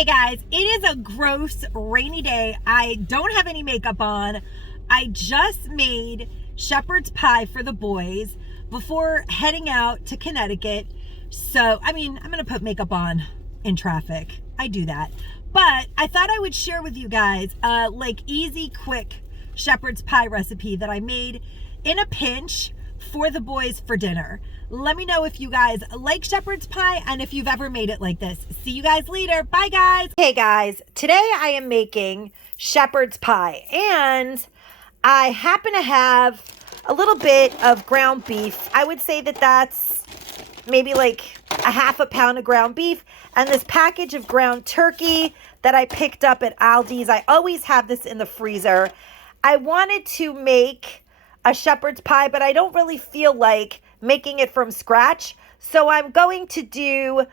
Hey guys, it is a gross rainy day. I don't have any makeup on. I just made shepherd's pie for the boys before heading out to Connecticut. So, I'm gonna put makeup on in traffic. I do that. But I thought I would share with you guys easy, quick shepherd's pie recipe that I made in a pinch for the boys for dinner. Let me know if you guys like shepherd's pie and if you've ever made it like this. See you guys later. Bye, guys. Hey, guys. Today I am making shepherd's pie, and I happen to have a little bit of ground beef. I would say that that's maybe like a half a pound of ground beef, and this package of ground turkey that I picked up at Aldi's. I always have this in the freezer. I wanted to make a shepherd's pie, but I don't really feel like making it from scratch. So I'm going to do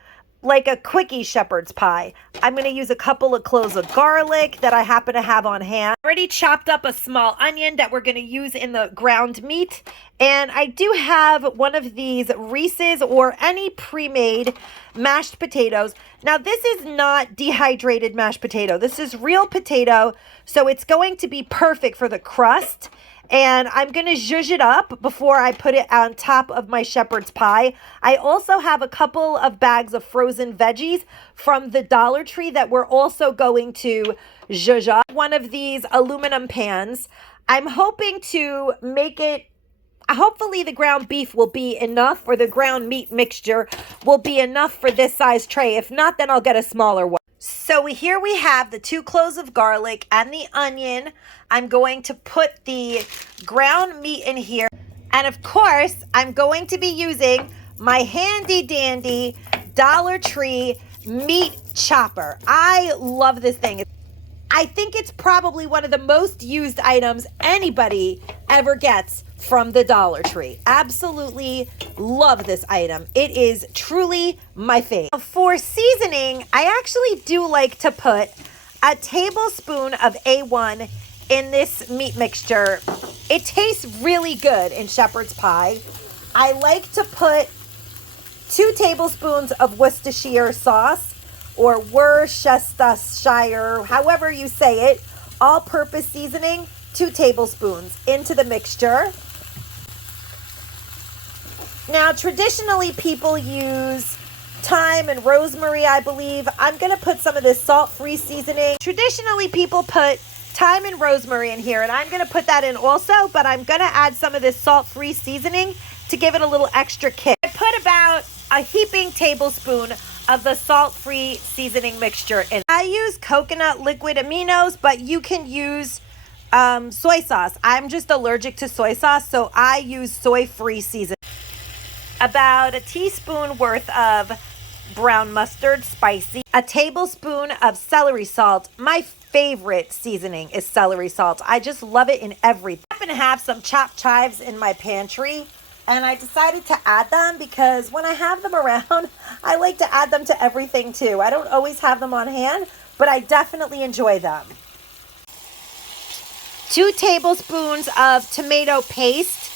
like a quickie shepherd's pie. I'm going to use a couple of cloves of garlic that I happen to have on hand. I already chopped up a small onion that we're going to use in the ground meat. And I do have one of these Reese's or any pre-made mashed potatoes. Now, this is not dehydrated mashed potato. This is real potato. So it's going to be perfect for the crust. And I'm going to zhuzh it up before I put it on top of my shepherd's pie. I also have a couple of bags of frozen veggies from the Dollar Tree that we're also going to zhuzh up. One of these aluminum pans. I'm hoping to make it, hopefully the ground beef will be enough, or the ground meat mixture will be enough for this size tray. If not, then I'll get a smaller one. So here we have the 2 cloves of garlic and the onion. I'm going to put the ground meat in here. And of course, I'm going to be using my handy dandy Dollar Tree meat chopper. I love this thing. I think it's probably one of the most used items anybody ever gets from the Dollar Tree. Absolutely love this item. It is truly my fave. For seasoning, I actually do like to put a tablespoon of A1 in this meat mixture. It tastes really good in shepherd's pie. I like to put 2 tablespoons of Worcestershire sauce, or Worcestershire, however you say it, all-purpose seasoning, 2 tablespoons into the mixture. Now, traditionally, people use thyme and rosemary, I believe. I'm going to put some of this salt-free seasoning. Traditionally, people put thyme and rosemary in here, and I'm going to put that in also, but I'm going to add some of this salt-free seasoning to give it a little extra kick. I put about a heaping tablespoon of the salt-free seasoning mixture in. I use coconut liquid aminos, but you can use soy sauce. I'm just allergic to soy sauce, so I use soy-free seasoning. About a teaspoon worth of brown mustard, spicy. A tablespoon of celery salt. My favorite seasoning is celery salt. I just love it in everything. I happen to have some chopped chives in my pantry, and I decided to add them because when I have them around, I like to add them to everything too. I don't always have them on hand, but I definitely enjoy them. 2 tablespoons of tomato paste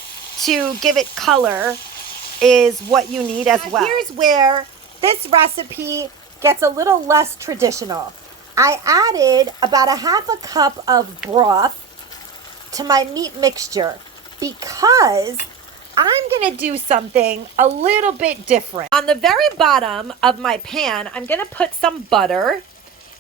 to give it color is what you need as well. Here's where this recipe gets a little less traditional. I added about a half a cup of broth to my meat mixture because I'm going to do something a little bit different. On the very bottom of my pan, I'm going to put some butter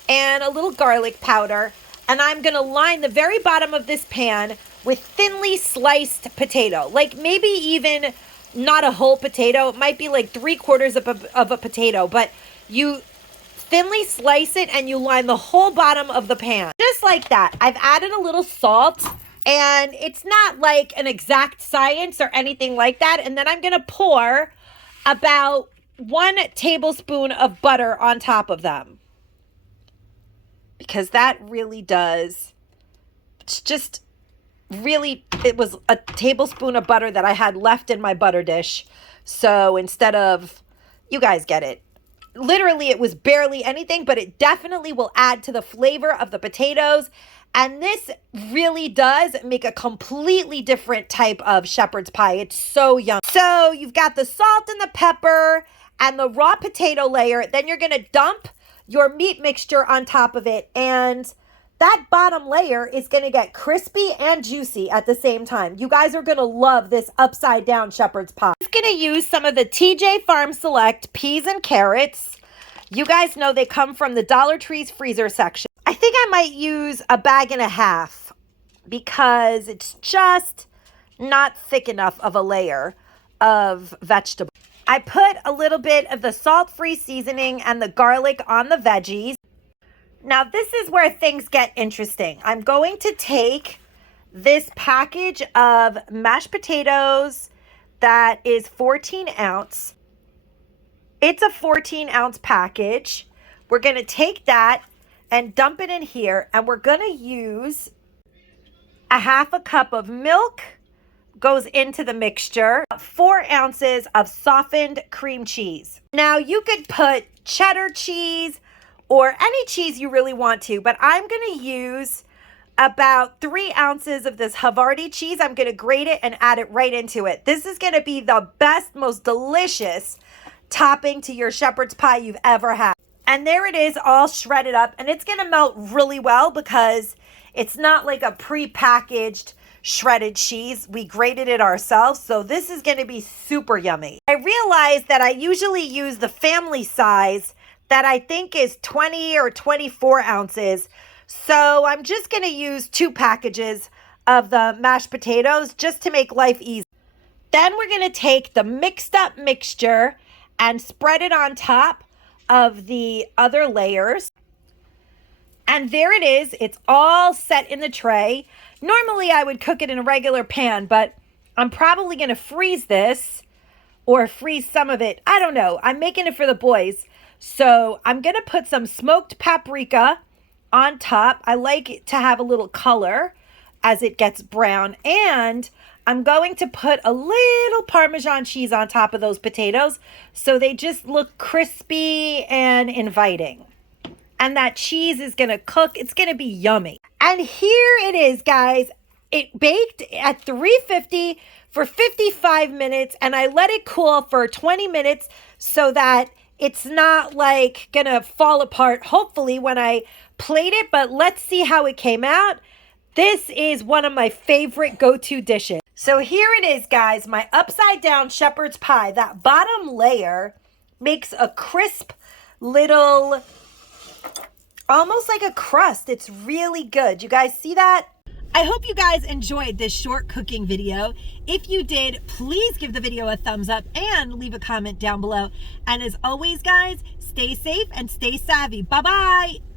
and a little garlic powder, and I'm going to line the very bottom of this pan with thinly sliced potato. Like maybe even not a whole potato. It might be like 3/4 of a potato, but you thinly slice it and you line the whole bottom of the pan. Just like that. I've added a little salt, and it's not like an exact science or anything like that. And then I'm going to pour about 1 tablespoon of butter on top of them, because that really does, it's just really, it was a tablespoon of butter that I had left in my butter dish. So instead of, you guys get it. Literally, it was barely anything, but it definitely will add to the flavor of the potatoes. And this really does make a completely different type of shepherd's pie. It's so yummy. So you've got the salt and the pepper and the raw potato layer. Then you're going to dump your meat mixture on top of it, and that bottom layer is going to get crispy and juicy at the same time. You guys are going to love this upside down shepherd's pie. I'm going to use some of the TJ Farm Select peas and carrots. You guys know they come from the Dollar Tree's freezer section. I think I might use a bag and a half because it's just not thick enough of a layer of vegetable. I put a little bit of the salt-free seasoning and the garlic on the veggies. Now, this is where things get interesting. I'm going to take this package of mashed potatoes that is 14 ounce. It's a 14-ounce package. We're going to take that and dump it in here, and we're going to use a half a cup of milk goes into the mixture, 4 ounces of softened cream cheese. Now, you could put cheddar cheese or any cheese you really want to, but I'm going to use about 3 ounces of this Havarti cheese. I'm going to grate it and add it right into it. This is going to be the best, most delicious topping to your shepherd's pie you've ever had. And there it is, all shredded up, and it's going to melt really well because it's not like a pre-packaged shredded cheese. We grated it ourselves, so this is going to be super yummy. I realized that I usually use the family size that I think is 20 or 24 ounces. So I'm just going to use 2 packages of the mashed potatoes just to make life easy. Then we're going to take the mixed up mixture and spread it on top of the other layers. And there it is. It's all set in the tray. Normally I would cook it in a regular pan, but I'm probably going to freeze this or freeze some of it. I don't know. I'm making it for the boys. So I'm going to put some smoked paprika on top. I like it to have a little color as it gets brown. And I'm going to put a little Parmesan cheese on top of those potatoes so they just look crispy and inviting. And that cheese is going to cook. It's going to be yummy. And here it is, guys. It baked at 350 for 55 minutes, and I let it cool for 20 minutes so that it's not like gonna fall apart, hopefully, when I plate it, but let's see how it came out. This is one of my favorite go-to dishes. So here it is, guys, my upside down shepherd's pie. That bottom layer makes a crisp little, almost like a crust. It's really good. You guys see that? I hope you guys enjoyed this short cooking video. If you did, please give the video a thumbs up and leave a comment down below. And as always, guys, stay safe and stay savvy. Bye-bye.